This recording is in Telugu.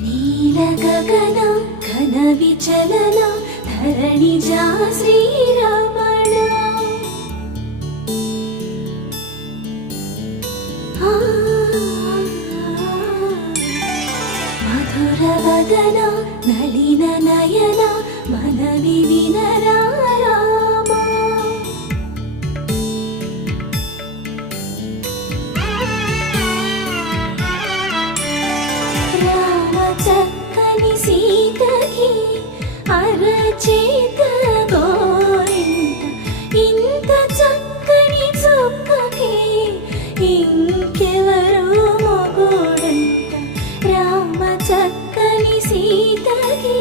నీల గగన ఘన విచలన ధరణిజా శ్రీరమణ మధుర వదన నళిన నయన మనవి వినరా రామా రామ చక్కని సీతకి అరచేత గోరింట ఇంత చక్కని చుక్కకి ఇంకెవరు మొగుడంట రామ చక్కని సీతకి